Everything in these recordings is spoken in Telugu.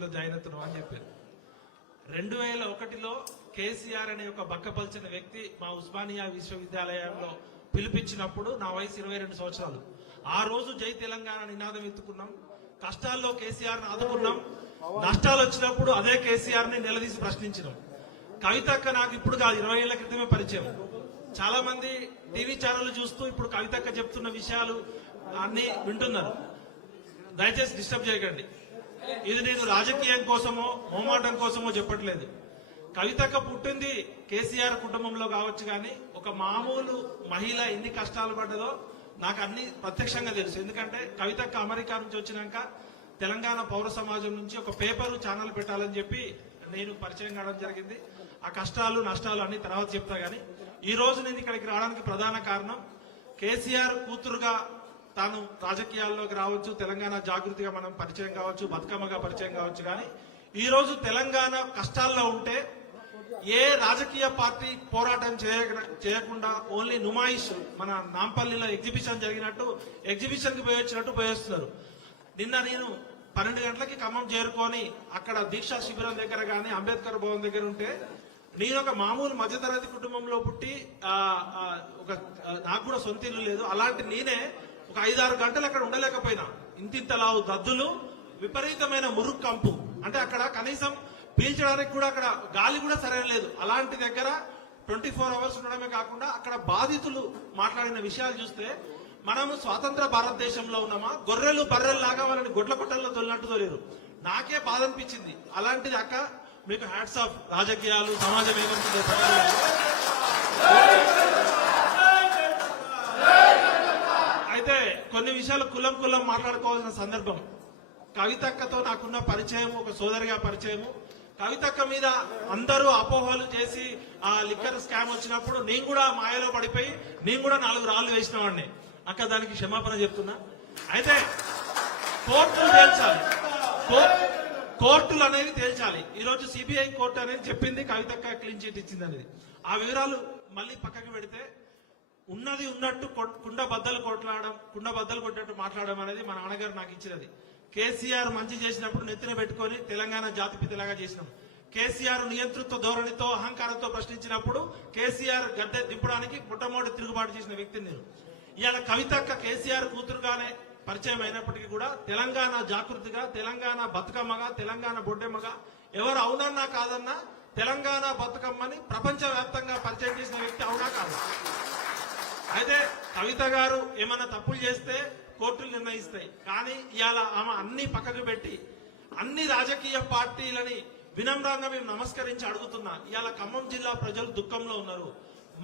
పార్టీలో జాయిన్ అవుతున్నావు అని చెప్పారు. 2001లో కేసీఆర్ అనే ఒక బక్కపల్చిన వ్యక్తి మా ఉస్మానియా విశ్వవిద్యాలయంలో పిలిపించినప్పుడు నా వయసు 22 సంవత్సరాలు. ఆ రోజు జై తెలంగాణ నినాదం ఎత్తుకున్నాం. కష్టాల్లో కేసీఆర్ ని ఆదుకున్నాం. నష్టాలు వచ్చినప్పుడు అదే కేసీఆర్ ని నిలదీసి ప్రశ్నించినాం. కవితక్క నాకు ఇప్పుడు కాదు, 20 ఏళ్ల క్రితమే పరిచయం. చాలా మంది టీవీ ఛానల్ చూస్తూ ఇప్పుడు కవితక్క చెప్తున్న విషయాలు అన్ని వింటున్నారు. దయచేసి డిస్టర్బ్ చేయకండి. ఇది నేను రాజకీయం కోసమో మోమాటం కోసమో చెప్పట్లేదు. కవితక్క పుట్టింది కేసీఆర్ కుటుంబంలో కావచ్చు, కానీ ఒక మామూలు మహిళ ఎన్ని కష్టాలు పడ్డదో నాకు అన్ని ప్రత్యక్షంగా తెలుసు. ఎందుకంటే కవితక్క అమెరికా నుంచి వచ్చినాక తెలంగాణ పౌర సమాజం నుంచి ఒక పేపరు ఛానల్ పెట్టాలని చెప్పి నేను పరిచయం కావడం జరిగింది. ఆ కష్టాలు నష్టాలు అన్ని తర్వాత చెప్తా. గానీ ఈ రోజు నేను ఇక్కడికి రావడానికి ప్రధాన కారణం కేసీఆర్ కూతురుగా తాను రాజకీయాల్లోకి రావచ్చు, తెలంగాణ జాగృతిగా మనం పరిచయం కావచ్చు, బతుకమ్మగా పరిచయం కావచ్చు. కానీ ఈ రోజు తెలంగాణ కష్టాల్లో ఉంటే ఏ రాజకీయ పార్టీ పోరాటం చేయకుండా ఓన్లీ నుమాయిష్ మన నాంపల్లిలో ఎగ్జిబిషన్ జరిగినట్టు ఎగ్జిబిషన్ కి పోయొచ్చినట్టు పోయేస్తున్నారు. నిన్న నేను 12 గంటలకి ఖమ్మం చేరుకొని అక్కడ దీక్షా శిబిరం దగ్గర గానీ అంబేద్కర్ భవన్ దగ్గర ఉంటే నేను ఒక మామూలు మధ్యతరగతి కుటుంబంలో పుట్టి నాకు కూడా సొంత ఇల్లు లేదు. అలాంటి నేనే ఒక 5-6 గంటలు అక్కడ ఉండలేకపోయినా. ఇంతింతలావు దద్దులు, విపరీతమైన మురుగు కంపు, అంటే అక్కడ కనీసం పీల్చడానికి కూడా అక్కడ గాలి కూడా సరైన లేదు. అలాంటి దగ్గర 24 అవర్స్ ఉండడమే కాకుండా అక్కడ బాధితులు మాట్లాడిన విషయాలు చూస్తే మనము స్వాతంత్ర భారతదేశంలో ఉన్నామా, గొర్రెలు బర్రెలు లాగా వాళ్ళని గొడ్ల కొట్టల్లో తొలినట్టు తోలేరు. నాకే బాధ అనిపించింది. అలాంటిది అక్క మీకు హ్యాట్స్ ఆఫ్. రాజకీయాలు సమాజం ఏమనుకుంటే అయితే కొన్ని విషయాలు కులం మాట్లాడుకోవాల్సిన సందర్భం. కవితక్కతో నాకున్న పరిచయం ఒక సోదరిగా పరిచయము. కవితక్క మీద అందరూ అపోహలు చేసి ఆ లిక్కర్ స్కామ్ వచ్చినప్పుడు నేను కూడా మాయలో పడిపోయి నేను కూడా 4 రాళ్లు వేసిన వాడిని. అక్క దానికి క్షమాపణ చెప్తున్నా. అయితే కోర్టులు తేల్చాలి, కోర్టులు అనేది తేల్చాలి. ఈ రోజు సిబిఐ కోర్టు అనేది చెప్పింది కవితక్క క్లీన్ చిట్ ఇచ్చింది అనేది. ఆ వివరాలు మళ్ళీ పక్కకి పెడితే ఉన్నది ఉన్నట్టు కుండ బద్దలు కొట్టినట్టు మాట్లాడడం అనేది మా నాన్నగారు నాకు ఇచ్చినది. కేసీఆర్ మంచి చేసినప్పుడు నెత్తిన పెట్టుకొని తెలంగాణ జాతిపితలాగా చేసినాం. కేసీఆర్ నియంతృత్వ ధోరణితో అహంకారంతో ప్రశ్నించినప్పుడు కేసీఆర్ గద్దె దింపడానికి మొట్టమొదటి తిరుగుబాటు చేసిన వ్యక్తిని నేను. ఇవాళ కవితక్క కేసీఆర్ కూతురుగానే పరిచయం అయినప్పటికీ కూడా తెలంగాణ జాగృతిగా, తెలంగాణ బతుకమ్మగా, తెలంగాణ బొడ్డెమ్మగా ఎవరు అవునన్నా కాదన్నా తెలంగాణ బతుకమ్మని ప్రపంచ వ్యాప్తంగా పరిచయం చేసిన వ్యక్తి అవునా కాదు. అయితే కవిత గారు ఏమన్నా తప్పులు చేస్తే కోర్టులు నిర్ణయిస్తాయి. కానీ ఇవాళ ఆమె అన్ని పక్కకు పెట్టి అన్ని రాజకీయ పార్టీలని వినమ్రంగా మేము నమస్కరించి అడుగుతున్నా. ఇవాళ ఖమ్మం జిల్లా ప్రజలు దుఃఖంలో ఉన్నారు.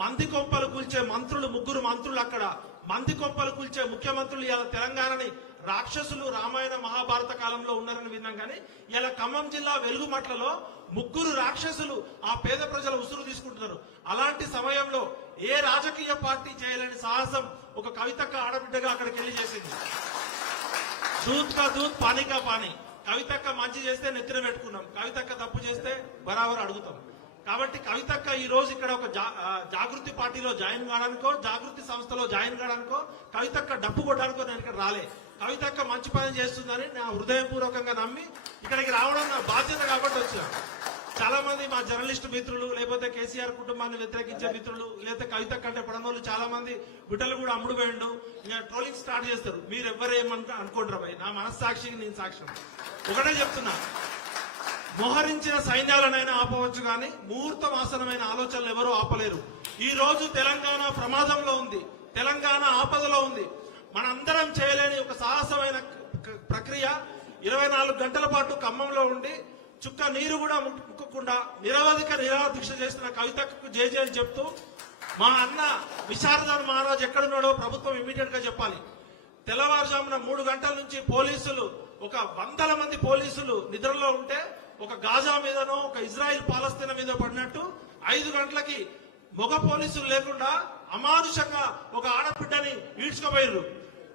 మంది కొంపలు కూల్చే మంత్రులు, 3 మంత్రులు అక్కడ మంది కొంపలు కూల్చే ముఖ్యమంత్రులు ఇవాళ తెలంగాణని రాక్షసులు రామాయణ మహాభారత కాలంలో ఉన్నారని విన్నాం. కానీ ఇలా ఖమ్మం జిల్లా వెలుగుమట్లలో 3 రాక్షసులు ఆ పేద ప్రజల ఉసురు తీసుకుంటున్నారు. అలాంటి సమయంలో ఏ రాజకీయ పార్టీ చేయలేని సాహసం ఒక కవితక్క ఆడబిడ్డగా అక్కడికి వెళ్లి చేసింది. దూత్ కా దూత్ పానీ కా పానీ. కవితక్క మంచి చేస్తే నెత్తిన పెట్టుకున్నాం, కవితక్క తప్పు చేస్తే బరాబర్ అడుగుతాం. కాబట్టి కవితక్క ఈ రోజు ఇక్కడ ఒక జాగృతి పార్టీలో జాయిన్ కావడానికో, జాగృతి సంస్థలో జాయిన్ కావడానికో, కవితక్క డప్పు కొట్టడానికో నేను ఇక్కడ రాలే. కవితక్క మంచి పని చేస్తుందని నా హృదయపూర్వకంగా నమ్మి ఇక్కడికి రావడం నా బాధ్యత కాబట్టి వచ్చాను. చాలా మంది మా జర్నలిస్టు మిత్రులు, లేకపోతే కేసీఆర్ కుటుంబాన్ని వ్యతిరేకించే మిత్రులు, లేకపోతే కవితక్క అంటే పడనోళ్ళు చాలా మంది బిడ్డలు కూడా అమ్ముడు పోయిండు, ఇంకా ట్రోలింగ్ స్టార్ట్ చేస్తారు. మీరు ఎవరేమంటే అనుకుంటారా భయ్, నా మనస్సాక్షికి నేను సాక్ష్యం. ఒకటే చెప్తున్నా, మోహరించిన సైన్యాలనైనా ఆపవచ్చు, కానీ ముహూర్తవాసనమైన ఆలోచనలు ఎవరూ ఆపలేరు. ఈ రోజు తెలంగాణ ప్రమాదంలో ఉంది, తెలంగాణ ఆపదలో ఉంది. మనందరం చేయలేని ఒక సాహసమైన ప్రక్రియ 24 గంటల పాటు ఖమ్మంలో ఉండి చుక్క నీరు కూడా ముట్టుకోకుండా నిరవధిక నిరాదీక్ష చేసిన కవితకు జేజే అని చెప్తూ, మా అన్న విశారదన్ మహారాజ్ ఎక్కడున్నాడో ప్రభుత్వం ఇమీడియట్ గా చెప్పాలి. తెల్లవారుజామున 3 గంటల నుంచి పోలీసులు, ఒక 100 మంది పోలీసులు నిద్రలో ఉంటే ఒక గాజా మీదనో ఒక ఇజ్రాయిల్ పాలస్తీనా మీద పడినట్టు 5 గంటలకి మగ పోలీసులు లేకుండా అమానుషంగా ఒక ఆడబిడ్డని ఈడ్చుకుపోయారు.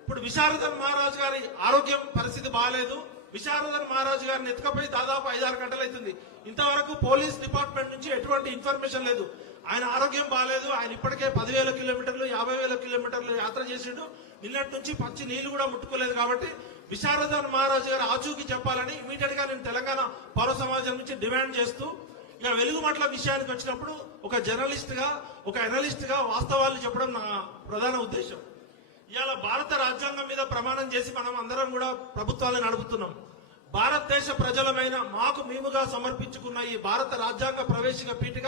ఇప్పుడు విశారదన్ మహారాజ్ గారి ఆరోగ్యం పరిస్థితి బాగాలేదు. విశారదన్ మహారాజ్ గారిని ఎత్తుకపోయి దాదాపు 5-6 గంటలు అవుతుంది. ఇంతవరకు పోలీస్ డిపార్ట్మెంట్ నుంచి ఎటువంటి ఇన్ఫర్మేషన్ లేదు. ఆయన ఆరోగ్యం బాగాలేదు. ఆయన ఇప్పటికే 10,000 కిలోమీటర్లు 50,000 కిలోమీటర్లు యాత్ర చేసిండు. నిన్నటి నుంచి పచ్చి నీళ్లు కూడా ముట్టుకోలేదు. కాబట్టి విశారదన్ మహారాజు గారు ఆచూకీ చెప్పాలని ఇమీడియట్ గా నేను తెలంగాణ పౌర సమాజం నుంచి డిమాండ్ చేస్తూ, ఇక వెలుగుమట్ల విషయానికి వచ్చినప్పుడు ఒక జర్నలిస్ట్ గా, ఒక అనలిస్ట్ గా వాస్తవాలు చెప్పడం నా ప్రధాన ఉద్దేశం. ఇవాళ భారత రాజ్యాంగం మీద ప్రమాణం చేసి మనం అందరం కూడా ప్రభుత్వాలను నడుపుతున్నాం. భారతదేశ ప్రజలమైన మాకు మేముగా సమర్పించుకున్న ఈ భారత రాజ్యాంగ ప్రవేశిక పీఠిక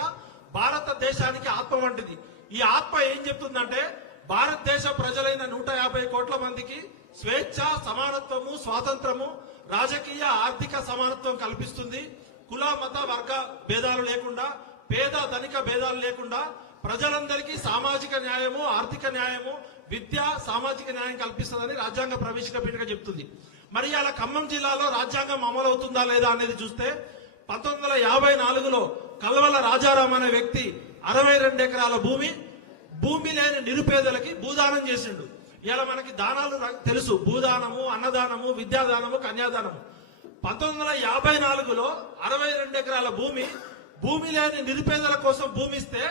భారతదేశానికి ఆత్మ వంటిది. ఈ ఆత్మ ఏం చెప్తుందంటే, భారతదేశ ప్రజలైన 150 కోట్ల మందికి స్వేచ్ఛ, సమానత్వము, స్వాతంత్రము, రాజకీయ ఆర్థిక సమానత్వం కల్పిస్తుంది. కుల మత వర్గ భేదాలు లేకుండా, పేద ధనిక భేదాలు లేకుండా ప్రజలందరికీ సామాజిక న్యాయము, ఆర్థిక న్యాయము, విద్య, సామాజిక న్యాయం కల్పిస్తుందని రాజ్యాంగ ప్రవేశిక పీఠిక చెప్తుంది. మరి అలా ఖమ్మం జిల్లాలో రాజ్యాంగం అమలవుతుందా లేదా అనేది చూస్తే 1954లో కల్వల రాజారాం అనే వ్యక్తి 62 ఎకరాల భూమి లేని నిరుపేదలకి భూదానం చేసిండు. ఇలా మనకి దానాలు తెలుసు, భూదానము, అన్నదానము, విద్యాదానము, కన్యాదానము. 1954లో 62 ఎకరాల భూమి లేని నిరుపేదల కోసం భూమి ఇస్తే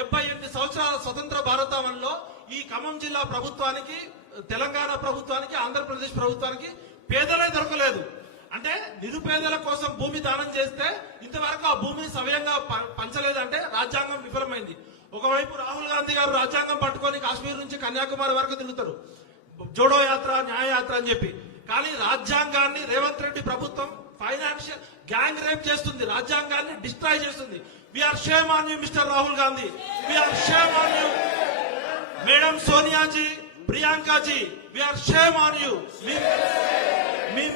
78 సంవత్సరాల స్వతంత్ర భారతావనంలో ఈ ఖమ్మం జిల్లా ప్రభుత్వానికి, తెలంగాణ ప్రభుత్వానికి, ఆంధ్రప్రదేశ్ ప్రభుత్వానికి పేదలే దొరకలేదు. అంటే నిరుపేదల కోసం భూమి దానం చేస్తే ఇంతవరకు ఆ భూమిని సవ్యంగా పంచలేదంటే రాజ్యాంగం విఫలమైంది. ఒకవైపు రాహుల్ గాంధీ గారు రాజ్యాంగం పట్టుకొని కాశ్మీర్ నుంచి కన్యాకుమారి వరకు తిరుగుతారు, జోడో యాత్ర, న్యాయ యాత్ర అని చెప్పి. కానీ రాజ్యాంగాన్ని రేవంత్ రెడ్డి ప్రభుత్వం ఫైనాన్షియల్ గ్యాంగ్ రేప్ చేస్తుంది, రాజ్యాంగాన్ని డిస్ట్రాయ్ చేస్తుంది. We are shame on you mister Rahul Gandhi, we are shame on you madam సోనియాజీ, ప్రియాంకాజీ, వీఆర్ షేమ్ ఆన్ యూ.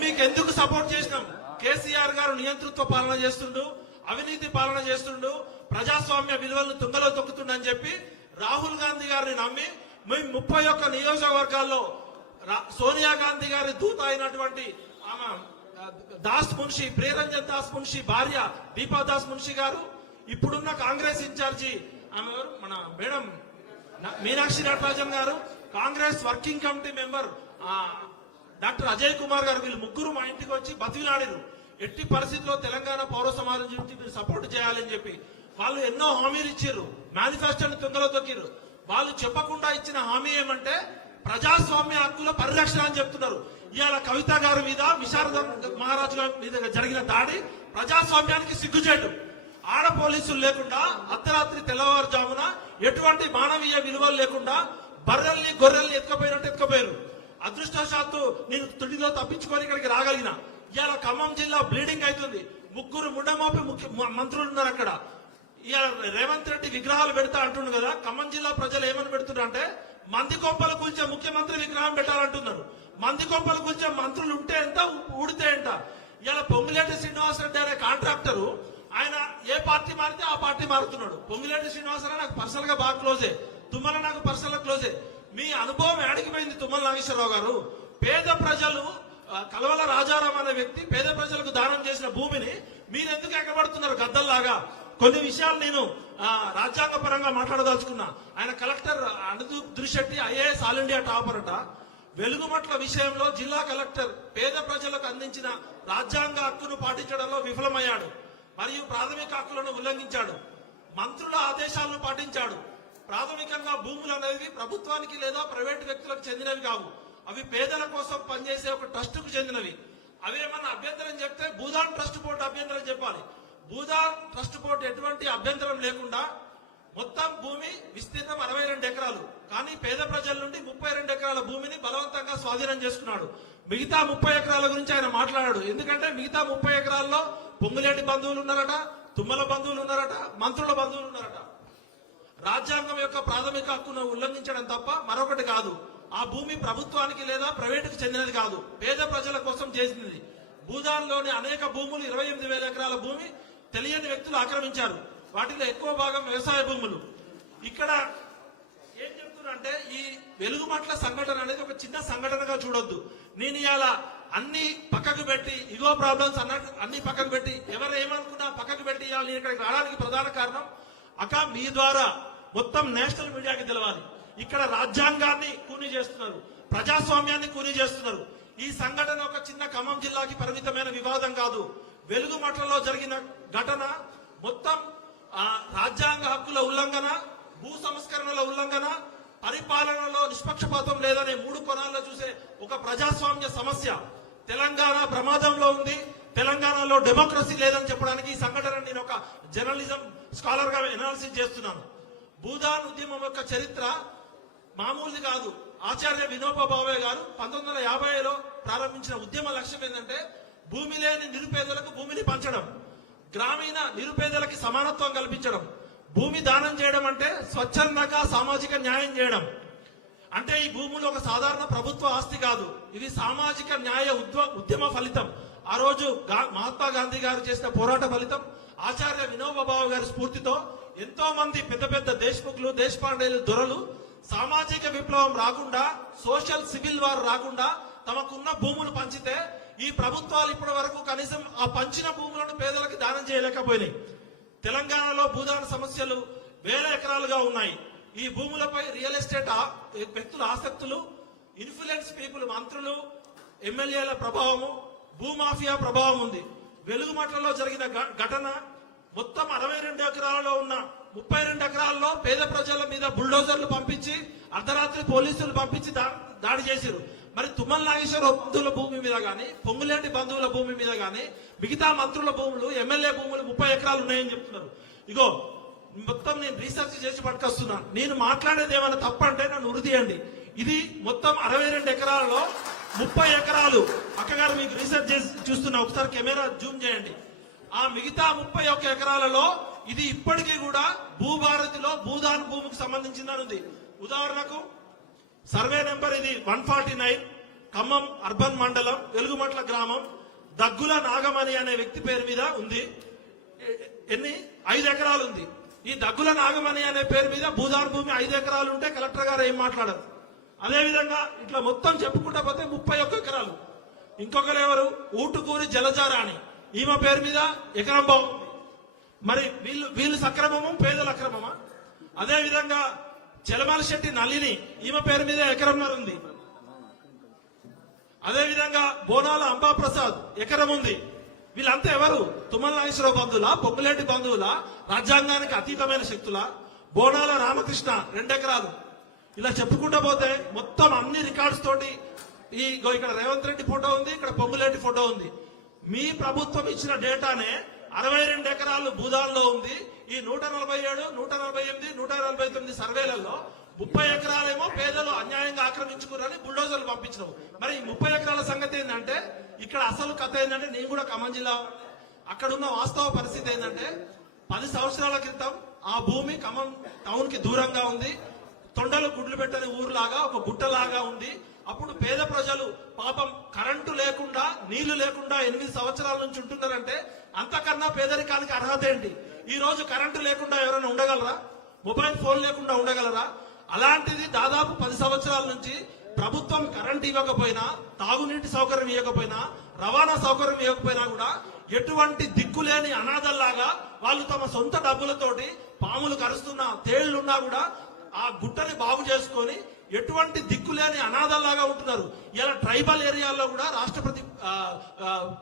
మీకు ఎందుకు సపోర్ట్ చేసినాం? కేసీఆర్ గారు నియంతృత్వ పాలన చేస్తుండు, అవినీతి పాలన చేస్తుండు, ప్రజాస్వామ్య విలువలను తుంగలో తొక్కుతుండని చెప్పి రాహుల్ గాంధీ గారిని నమ్మి మేము 31 నియోజకవర్గాల్లో సోనియా గాంధీ గారి దూత అయినటువంటి దాస్ మున్షి, ప్రియరంజన్ దాస్ మున్షి భార్య దీపా దాస్ మున్షి గారు, ఇప్పుడున్న కాంగ్రెస్ ఇన్ఛార్జి ఆమె మన మేడం మీనాక్షి నటరాజన్ గారు, Congress working committee member doctor Ajay Kumar గారు, వీళ్ళు ముగ్గురు మా ఇంటికి వచ్చి బతిలాడారు. ఎట్టి పరిస్థితుల్లో తెలంగాణ పౌర సమాజం నుంచి మీరు సపోర్ట్ చేయాలని చెప్పి వాళ్ళు ఎన్నో హామీలు ఇచ్చారు, మేనిఫెస్టోని తుంగలో తొక్కిరు. వాళ్ళు చెప్పకుండా ఇచ్చిన హామీ ఏమంటే ప్రజాస్వామ్య హక్కుల పరిరక్షణ అని చెప్తున్నారు. ఇవాళ కవిత గారి మీద, విశారద మహారాజు గారి మీద జరిగిన దాడి ప్రజాస్వామ్యానికి సిగ్గుచేటు. ఆడ పోలీసులు లేకుండా అర్ధరాత్రి తెల్లవారుజామున ఎటువంటి మానవీయ విలువలు లేకుండా బర్రెల్ని గొర్రెల్ని ఎత్తుకపోయారు. అదృష్టవశాత్తు నేను తుడిలో తప్పించుకొని ఇక్కడికి రాగలిగిన. ఇవాళ ఖమ్మం జిల్లా బ్లీడింగ్ అవుతుంది. 3 ముండమోపి మంత్రులు ఉన్నారు అక్కడ. ఇవాళ రేవంత్ రెడ్డి విగ్రహాలు పెడతా అంటుండు కదా, ఖమ్మం జిల్లా ప్రజలు ఏమని పెడుతున్నారు అంటే మంది కొంపలు కూల్చే ముఖ్యమంత్రి విగ్రహం పెట్టాలంటున్నారు. మంది కొంపలు కూల్చే మంత్రులు ఉంటే ఎంత, ఊడితే ఎంత. ఇవాళ పొంగులేటి శ్రీనివాసరెడ్డి అనే కాంట్రాక్టరు, ఆయన ఏ పార్టీ మారితే ఆ పార్టీ మారుతున్నాడు. పొంగులేటి శ్రీనివాసరావు నాకు పర్సనల్ గా బాగా క్లోజే, తుమ్మల నాకు పర్సనల్ గా క్లోజే. మీ అనుభవం ఏడికిపోయింది తుమ్మల నాగేశ్వరరావు గారు? పేద ప్రజలు, కల్వల రాజారాం అనే వ్యక్తి పేద ప్రజలకు దానం చేసిన భూమిని మీరెందుకు ఎక్కబడుతున్నారు గద్దల్లాగా? కొన్ని విషయాలు నేను రాజ్యాంగ పరంగా మాట్లాడదలుచుకున్నా. ఆయన collector Anudeep Durishetty IAS all India topper అట. వెలుగుమట్ల విషయంలో జిల్లా కలెక్టర్ పేద ప్రజలకు అందించిన రాజ్యాంగ హక్కును పాటించడంలో విఫలమయ్యాడు మరియు ప్రాథమిక హక్కులను ఉల్లంఘించాడు. మంత్రుల ఆదేశాలను పాటించాడు. ప్రాథమికంగా భూములు అనేవి ప్రభుత్వానికి లేదా ప్రైవేటు వ్యక్తులకు చెందినవి కావు. అవి పేదల కోసం పనిచేసే ఒక ట్రస్ట్ కు చెందినవి. అవేమన్నా అభ్యంతరం చెప్తే భూదాన్ ట్రస్ట్ బోర్డు అభ్యంతరం చెప్పాలి. భూదాన్ ట్రస్ట్ బోర్డు ఎటువంటి అభ్యంతరం లేకుండా మొత్తం భూమి విస్తీర్ణం 62 ఎకరాలు, కానీ పేద ప్రజల నుండి 32 ఎకరాల భూమిని బలవంతంగా స్వాధీనం చేసుకున్నాడు. మిగతా 30 ఎకరాల గురించి ఆయన మాట్లాడాడు. ఎందుకంటే మిగతా 30 ఎకరాల్లో పొంగులేటి బంధువులు ఉన్నారట, తుమ్మల బంధువులు ఉన్నారట, మంత్రుల బంధువులు ఉన్నారట. రాజ్యాంగం యొక్క ప్రాథమిక హక్కును ఉల్లంఘించడం తప్ప మరొకటి కాదు. ఆ భూమి ప్రభుత్వానికి లేదా ప్రైవేటుకు చెందినది కాదు, పేద ప్రజల కోసం చేసినది. భూదాన్లోని అనేక భూములు 28,000 ఎకరాల భూమి తెలియని వ్యక్తులు ఆక్రమించారు. వాటిలో ఎక్కువ భాగం వ్యవసాయ భూములు. ఇక్కడ ఏం చెప్తున్నంటే ఈ వెలుగుమట్ల సంఘటన అనేది ఒక చిన్న సంఘటనగా చూడొద్దు. నేను ఇవాళ అన్ని పక్కకు పెట్టి, ఇగో ప్రాబ్లమ్స్ అన్నట్టు అన్ని పక్కకు పెట్టి, ఎవరు ఏమనుకున్నా పక్కకు పెట్టి ఇవాళ నేను ఇక్కడికి రావడానికి ప్రధాన కారణం మీ ద్వారా మొత్తం నేషనల్ మీడియాకి తెలవాలి. ఇక్కడ రాజ్యాంగాన్ని కూని చేస్తున్నారు, ప్రజాస్వామ్యాన్ని కూని చేస్తున్నారు. ఈ సంఘటన ఒక చిన్న ఖమ్మం జిల్లాకి పరిమితమైన వివాదం కాదు. వెలుగుమట్లలో జరిగిన ఘటన మొత్తం రాజ్యాంగ హక్కుల ఉల్లంఘన, భూ సంస్కరణల ఉల్లంఘన, పరిపాలనలో నిష్పక్షపాతం లేదనే 3 కోణాల్లో చూసే ఒక ప్రజాస్వామ్య సమస్య. తెలంగాణ ప్రమాదంలో ఉంది, తెలంగాణలో డెమోక్రసీ లేదని చెప్పడానికి ఈ సంఘటన నేను ఒక జర్నలిజం స్కాలర్ గా ఎనాలిసిస్ చేస్తున్నాను. భూదాన్ ఉద్యమం యొక్క చరిత్ర మామూలుది కాదు. ఆచార్య వినోబా భావే గారు 1950లో ప్రారంభించిన ఉద్యమ లక్ష్యం ఏంటంటే భూమి లేని నిరుపేదలకు భూమిని పంచడం, గ్రామీణ నిరుపేదలకి సమానత్వం కల్పించడం. భూమి దానం చేయడం అంటే స్వచ్ఛందంగా సామాజిక న్యాయం చేయడం. అంటే ఈ భూములు ఒక సాధారణ ప్రభుత్వ ఆస్తి కాదు, ఇది సామాజిక న్యాయ ఉద్యమ ఫలితం. ఆ రోజు మహాత్మా గాంధీ గారు చేసిన పోరాట ఫలితం. ఆచార్య వినోబా భావే గారి స్ఫూర్తితో ఎంతో మంది పెద్ద పెద్ద దేశ్ముఖులు, దేశపాండేలు, దొరలు సామాజిక విప్లవం రాకుండా, సోషల్ సివిల్ వార్ రాకుండా తమకున్న భూములు పంచితే ఈ ప్రభుత్వాలు ఇప్పటి వరకు కనీసం ఆ పంచిన భూములను పేదలకు దానం చేయలేకపోయినాయి. తెలంగాణలో భూదాన సమస్యలు వేల ఎకరాలుగా ఉన్నాయి. ఈ భూములపై రియల్ ఎస్టేట్ వ్యక్తుల ఆసక్తులు, ఇన్ఫ్లుయెన్స్ పీపుల్, మంత్రులు, ఎమ్మెల్యేల ప్రభావము, భూమాఫియా ప్రభావం ఉంది. వెలుగుమట్లలో జరిగిన ఘటన మొత్తం 62 ఎకరాలలో ఉన్న 32 ఎకరాల్లో పేద ప్రజల మీద బుల్డోజర్లు పంపించి అర్ధరాత్రి పోలీసులు పంపించి దాడి చేశారు. మరి తుమ్మల నాగేశ్వర బంధువుల భూమి మీద గాని, పొంగులేటి బంధువుల భూమి మీద గాని, మిగతా మంత్రుల భూములు, ఎమ్మెల్యే భూములు 30 ఎకరాలు ఉన్నాయని చెప్తున్నారు. ఇగో మొత్తం నేను రీసెర్చ్ చేసి పట్టుకొస్తున్నాను. నేను మాట్లాడేది ఏమైనా తప్పంటే నన్ను ఉరిదీయండి. ఇది మొత్తం 62 ఎకరాలలో 30 ఎకరాలు. అక్కగారు మీకు రీసెర్చ్ చేసి చూస్తున్నా, ఒకసారి కెమెరా జూమ్ చేయండి. ఆ మిగతా 31 ఎకరాలలో ఇది ఇప్పటికీ కూడా భూభారతిలో భూదాన్ భూమికి సంబంధించిందని ఉంది. ఉదాహరణకు సర్వే నెంబర్ ఇది 149, ఖమ్మం అర్బన్ మండలం, వెలుగుమట్ల గ్రామం, దగ్గుల నాగమణి అనే వ్యక్తి పేరు మీద ఉంది. 5 ఎకరాలు ఉంది. ఈ దగ్గుల నాగమణి అనే పేరు మీద భూదాన్ భూమి 5 ఎకరాలు ఉంటే కలెక్టర్ గారు ఏం మాట్లాడరు. అదేవిధంగా ఇట్లా మొత్తం చెప్పుకుంటా పోతే 31 ఎకరాలు. ఇంకొకరు ఎవరు, ఊటుకూరి జలజారాణి, ఈమె పేరు మీద ఎకరం బాగుంది. మరి వీళ్ళు సక్రమము, పేదల అక్రమమా? అదే విధంగా చెలమల శెట్టి నళిని, ఈమె పేరు మీద ఎకరంన్నర ఉంది. అదే విధంగా బోనాల అంబాప్రసాద్ ఎకరం ఉంది. వీళ్ళంతా ఎవరు? తుమ్మల నాగేశ్వరరావు బంధువులా, పొంగులేటి బంధువులా, రాజ్యాంగానికి అతీతమైన శక్తులా? బోనాల రామకృష్ణ 2 ఎకరాలు. ఇలా చెప్పుకుంటూ పోతే మొత్తం అన్ని రికార్డ్స్ తోటి ఇక్కడ రేవంత్ రెడ్డి ఫోటో ఉంది, ఇక్కడ పొంగులేటి ఫోటో ఉంది. మీ ప్రభుత్వం ఇచ్చిన డేటానే 62 ఎకరాలు భూదాన్లో ఉంది. ఈ 147, 148, 149 సర్వేలలో 30 ఎకరాలేమో పేదలు అన్యాయంగా ఆక్రమించుకున్నారని బుల్డోజర్లు పంపించినావు. మరి 30 ఎకరాల సంగతి ఏంటంటే ఇక్కడ అసలు కథ ఏంటంటే, నేను కూడా ఖమ్మం జిల్లా, అక్కడున్న వాస్తవ పరిస్థితి ఏంటంటే 10 సంవత్సరాల క్రితం ఆ భూమి ఖమ్మం టౌన్ కి దూరంగా ఉంది. తొండలు గుడ్లు పెట్టని ఊరులాగా, ఒక గుట్టలాగా ఉంది. అప్పుడు పేద ప్రజలు పాపం కరెంటు లేకుండా, నీళ్లు లేకుండా 8 సంవత్సరాల నుంచి ఉంటున్నారంటే అంతకన్నా పేదరికానికి అర్హత ఏంటి? ఈ రోజు కరెంటు లేకుండా ఎవరైనా ఉండగలరా? మొబైల్ ఫోన్ లేకుండా ఉండగలరా? అలాంటిది దాదాపు 10 సంవత్సరాల నుంచి ప్రభుత్వం కరెంట్ ఇవ్వకపోయినా, తాగునీటి సౌకర్యం ఇవ్వకపోయినా, రవాణా సౌకర్యం ఇవ్వకపోయినా కూడా ఎటువంటి దిక్కులేని అనాథల్లాగా వాళ్ళు తమ సొంత డబ్బులతోటి పాములు కరుస్తున్నా, తేళ్లున్నా కూడా ఆ గుట్టని బాగు చేసుకొని ఎటువంటి దిక్కులేని అనాథల్లాగా ఉంటున్నారు. ఇలా ట్రైబల్ ఏరియాల్లో కూడా రాష్ట్రపతి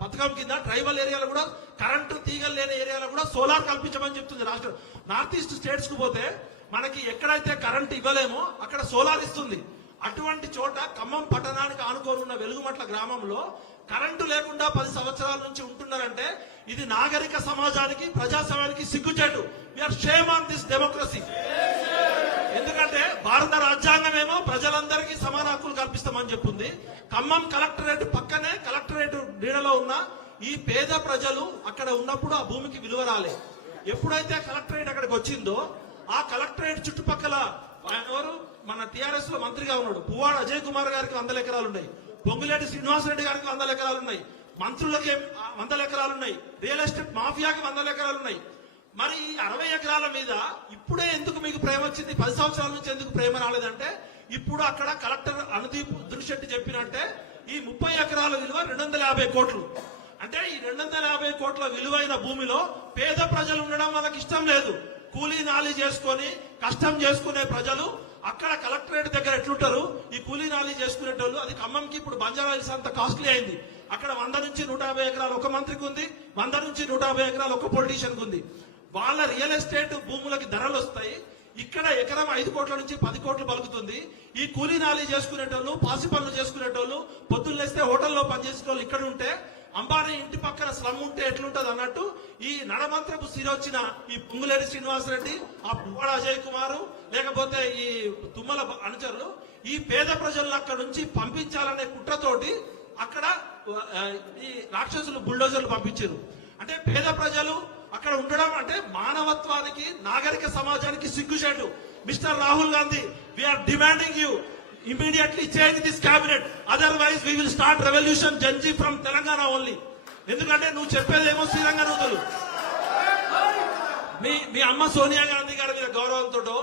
పథకం కింద ట్రైబల్ ఏరియాలో కూడా కరెంటు తీగలు లేని ఏరియాలో కూడా సోలార్ కల్పించమని చెప్తుంది రాష్ట్రం. నార్త్ ఈస్ట్ స్టేట్స్ కు పోతే మనకి ఎక్కడైతే కరెంట్ ఇవ్వలేమో అక్కడ సోలార్ ఇస్తుంది. అటువంటి చోట ఖమ్మం పట్టణానికి ఆనుకోని ఉన్న వెలుగుమట్ల గ్రామంలో కరెంటు లేకుండా 10 సంవత్సరాల నుంచి ఉంటున్నారంటే ఇది నాగరిక సమాజానికి, ప్రజాస్వామ్యానికి సిగ్గుచేటు. We are shame on this democracy. ఎందుకంటే భారత రాజ్యాంగమేమో ప్రజలందరికీ సమాన హక్కులు కల్పిస్తామని చెప్పింది. ఖమ్మం కలెక్టరేట్ పక్కనే, కలెక్టరేట్ నీడలో ఉన్న ఈ పేద ప్రజలు అక్కడ ఉన్నప్పుడు ఆ భూమికి విలువ రాలే. ఎప్పుడైతే కలెక్టరేట్ అక్కడికి వచ్చిందో ఆ కలెక్టరేట్ చుట్టుపక్కల ఎవరు, మన టిఆర్ఎస్ లో మంత్రిగా ఉన్నాడు పువ్వాడ అజయ్ కుమార్ గారికి 100 ఎకరాలు ఉన్నాయి, పొంగులేటి శ్రీనివాసరెడ్డి గారికి 100 ఎకరాలు ఉన్నాయి, మంత్రులకి 100 ఎకరాలు ఉన్నాయి, రియల్ ఎస్టేట్ మాఫియాకి 100 ఎకరాలు ఉన్నాయి. మరి ఈ 60 ఎకరాల మీద ఇప్పుడే ఎందుకు మీకు ప్రేమ వచ్చింది? 10 సంవత్సరాల నుంచి ఎందుకు ప్రేమ రాలేదంటే ఇప్పుడు అక్కడ కలెక్టర్ అనుదీప్ దురిశెట్టి చెప్పినట్టే ఈ 30 ఎకరాల విలువ 250 కోట్లు. అంటే ఈ 250 కోట్ల విలువైన భూమిలో పేద ప్రజలు ఉండడం వాళ్ళకి ఇష్టం లేదు. కూలీ నాలి చేసుకొని కష్టం చేసుకునే ప్రజలు అక్కడ కలెక్టరేట్ దగ్గర ఎట్లుంటారు? ఈ కూలీ నాలి చేసుకునేటోళ్ళు. అది ఖమ్మంకి ఇప్పుడు బంజారా హిల్స్ అంత కాస్ట్లీ అయింది. అక్కడ 100 నుంచి 150 ఎకరాలు ఒక మంత్రికి ఉంది, 100 నుంచి 150 ఎకరాలు ఒక పొలిటీషియన్ కు ఉంది. వాళ్ళ రియల్ ఎస్టేట్ భూములకి ధరలు వస్తాయి. ఇక్కడ ఎకరం 5 కోట్ల నుంచి 10 కోట్లు పలుకుతుంది. ఈ కూలీ నాలి చేసుకునేటోళ్ళు, పాసి పనులు చేసుకునేటోళ్ళు, పొద్దున్న లేస్తే హోటల్లో పనిచేసేటోళ్ళు ఇక్కడ ఉంటే, అంబానీ ఇంటి పక్కన స్లమ్ ఉంటే ఎట్లుంటది అన్నట్టు ఈ నడమంత్రపు సిరొచ్చిన ఈ పొంగులేటి శ్రీనివాసరెడ్డి, ఆ పువ్వాడ అజయ్ కుమారు, లేకపోతే ఈ తుమ్మల అనుచరులు ఈ పేద ప్రజలను అక్కడ నుంచి పంపించాలనే కుట్రతోటి అక్కడ ఈ రాక్షసులు బుల్డోజర్లు పంపించారు. అంటే పేద ప్రజలు అక్కడ ఉండడం అంటే మానవత్వానికి, నాగరిక సమాజానికి సిగ్గుచేటు. Mister Rahul Gandhi, we are demanding you immediately change this cabinet, otherwise we will start revolution Janji from Telangana only. ఎందుకంటే నువ్వు చెప్పేదేమో శ్రీరంగ నూతులు. మీ అమ్మ సోనియా గాంధీ గారి మీద గౌరవంతో,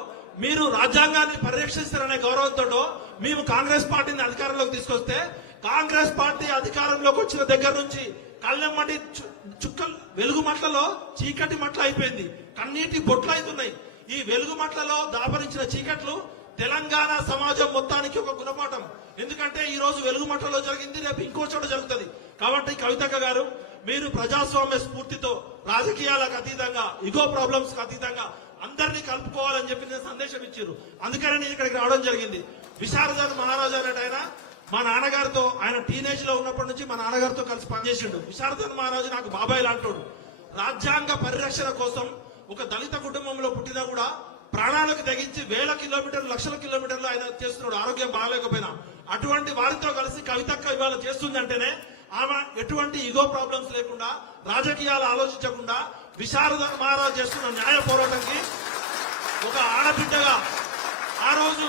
మీరు రాజ్యాంగాన్ని పరిరక్షిస్తారనే గౌరవంతో మేము కాంగ్రెస్ పార్టీని అధికారంలోకి తీసుకొస్తే, కాంగ్రెస్ పార్టీ అధికారంలోకి వచ్చిన దగ్గర నుంచి కళ్ళెమ్మటి చుక్కలు వెలుగు మట్లలో చీకటి మట్ల అయిపోయింది, కన్నీటి బొట్లు అవుతున్నాయి. ఈ వెలుగు మట్లలో దాపరించిన చీకట్లు తెలంగాణ సమాజం మొత్తానికి ఒక గుణపాఠం. ఎందుకంటే ఈ రోజు వెలుగు మట్టలో జరిగింది, రేపు ఇంకో చోట జరుగుతుంది. కాబట్టి కవితక్క గారు, మీరు ప్రజాస్వామ్య స్ఫూర్తితో రాజకీయాలకు అతీతంగా, ఇగో ప్రాబ్లమ్స్ కు అతీతంగా అందరినీ కలుపుకోవాలని చెప్పి నేను సందేశం ఇచ్చారు. అందుకని నేను ఇక్కడికి రావడం జరిగింది. విశారదన్ మహారాజు అనేట ఆయన మా నాన్నగారితో, ఆయన టీనేజ్ లో ఉన్నప్పటి నుంచి మా నాన్నగారితో కలిసి పనిచేసిండు. విశారదన్ మహారాజు నాకు బాబాయ్ లాంటోడు. రాజ్యాంగ పరిరక్షణ కోసం ఒక దళిత కుటుంబంలో పుట్టినా కూడా ప్రాణాలకు తెగించి వేల కిలోమీటర్లు, లక్షల కిలోమీటర్లు ఆయన చేస్తున్నాడు, ఆరోగ్యం బాగాలేకపోయినా. అటువంటి వారితో కలిసి కవితక్క ఇవాళ చేస్తుందంటేనే ఆమె ఎటువంటి ఇగో ప్రాబ్లమ్స్ లేకుండా, రాజకీయాలు ఆలోచించకుండా విశారద మహారాజ్ చేస్తున్న న్యాయ పోరాటంకి ఒక ఆడబిడ్డగా ఆ రోజు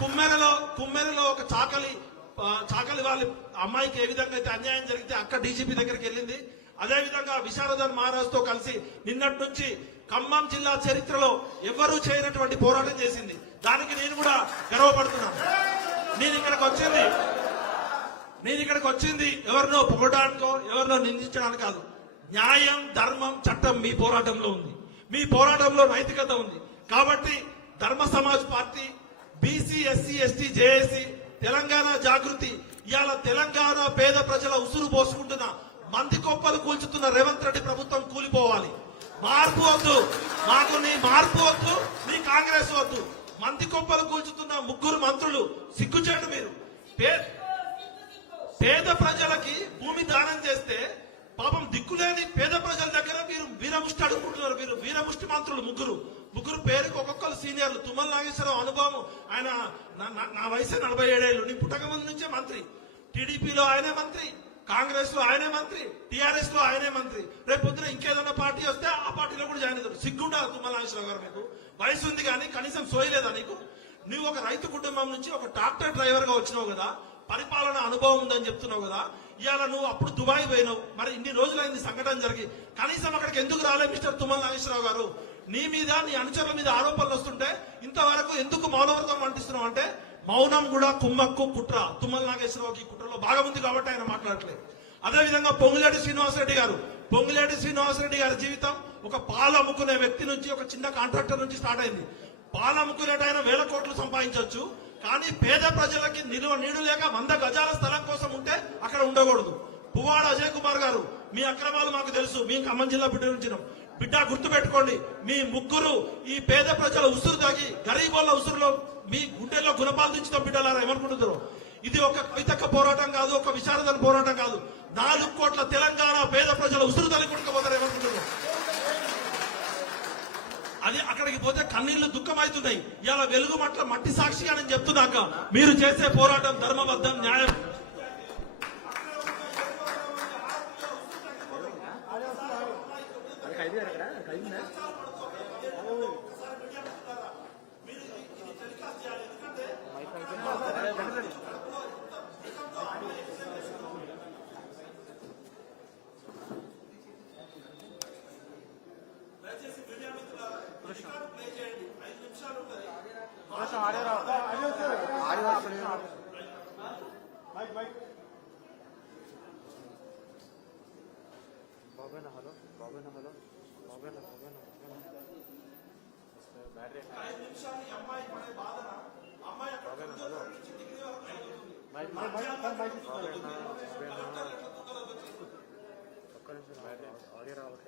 కుమ్మెరలో ఒక చాకలి వాళ్ళ అమ్మాయికి ఏ విధంగా అయితే అన్యాయం జరిగితే అక్క డీజీపీ దగ్గరికి వెళ్ళింది, అదే విధంగా విశారదన్ మహారాజ్ తో కలిసి నిన్నటి నుంచి ఖమ్మం జిల్లా చరిత్రలో ఎవరూ చేయనటువంటి పోరాటం చేసింది. దానికి నేను కూడా గర్వపడుతున్నాను. నేను ఇక్కడికి వచ్చింది ఎవరినో పొగడానికో, ఎవరినో నిందించడానికి కాదు. న్యాయం, ధర్మం, చట్టం మీ పోరాటంలో ఉంది, మీ పోరాటంలో నైతికత ఉంది. కాబట్టి Dharma Samaj party, BC, SC, ST, JAC, Telangana Jagruthi ఇవాళ తెలంగాణ పేద ప్రజల ఉసురు పోసుకుంటున్న, మంది కొప్పలు కూల్చుతున్న రేవంత్ రెడ్డి ప్రభుత్వం కూలిపోవాలి. మార్పు వద్దు, మాకు నీ మార్పు వద్దు, నీ కాంగ్రెస్ వద్దు. మంది కొప్పలు కూల్చుతున్న 3 మంత్రులు సిగ్గుచేటు. మీరు పేద ప్రజలకి భూమి దానం చేస్తే పాపం దిక్కులేని పేద ప్రజల దగ్గర మీరు వీరముష్టి అడుగుకుంటున్నారు. మీరు వీరముష్టి మంత్రులు ముగ్గురు పేరుకి ఒక్కొక్కరు సీనియర్లు. తుమ్మల నాగేశ్వరరావు అనుభవం, ఆయన నా వయసు 47 ఏళ్ళు, నీ పుట్టక ముందు నుంచే మంత్రి. టీడీపీలో ఆయనే మంత్రి, కాంగ్రెస్ లో ఆయనే మంత్రి, టీఆర్ఎస్ లో ఆయనే మంత్రి. రేపు పొద్దున ఇంకేదన్నా పార్టీ వస్తే ఆ పార్టీలో కూడా జాయిన్ అవుతారు. సిగ్గుండా తుమ్మల నాగేశ్వరరావు గారు, మీకు వయసు ఉంది కానీ కనీసం సోయలేదా నీకు? నువ్వు ఒక రైతు కుటుంబం నుంచి ఒక ట్రాక్టర్ డ్రైవర్ గా వచ్చినావు కదా, పరిపాలన అనుభవం ఉందని చెప్తున్నావు కదా. ఇవాళ నువ్వు అప్పుడు దుబాయ్ పోయినావు, మరి ఇన్ని రోజులైంది సంఘటన జరిగి, కనీసం అక్కడికి ఎందుకు రాలే మిస్టర్ తుమ్మల నాగేశ్వరరావు గారు? నీ మీద, నీ అనుచరుల మీద ఆరోపణలు వస్తుంటే ఇంతవరకు ఎందుకు మౌనవ్రతం అంటిస్తున్నావు? అంటే మౌనం కూడా కుమ్మక్కు, కుట్ర. తుమ్మల నాగేశ్వరరావుకి కుట్రలో భాగం ఉంది కాబట్టి ఆయన మాట్లాడట్లేదు. అదేవిధంగా పొంగులేటి శ్రీనివాసరెడ్డి గారి జీవితం ఒక పాలు అమ్ముకునే వ్యక్తి నుంచి, ఒక చిన్న కాంట్రాక్టర్ నుంచి స్టార్ట్ అయింది. పాలు అమ్ముకునేట ఆయన 1000 కోట్లు సంపాదించవచ్చు, కానీ పేద ప్రజలకి నీడు లేక 100 గజాల స్థలం కోసం ఉంటే అక్కడ ఉండకూడదు. పువ్వాడ అజయ్ కుమార్ గారు, మీ అక్రమాలు మాకు తెలుసు, మీ ఖమ్మం జిల్లా బిడ్డ గుర్తు పెట్టుకోండి. మీ ముగ్గురు ఈ పేద ప్రజల ఉసురు తాగి, గరీబోళ్ళ ఉసురులో మీ గుండెల్లో గుణపాలు దించుతాం బిడ్డలారా. ఏమనుకుంటున్నారు? ఇది ఒక కవితక్క పోరాటం కాదు, ఒక విశారదన పోరాటం కాదు. 4 కోట్ల తెలంగాణ పేద ప్రజల ఉసురు తల్లి కొట్టుకుపోతారు. ఏమనుకుంటున్నారు? అది అక్కడికి పోతే కన్నీళ్లు దుఃఖమవుతున్నాయి. ఇలా వెలుగు మట్టి సాక్షిగా నేను చెప్తున్నాక మీరు చేసే పోరాటం ధర్మబద్ధం, న్యాయం. ఆడియో రావట్లేదు.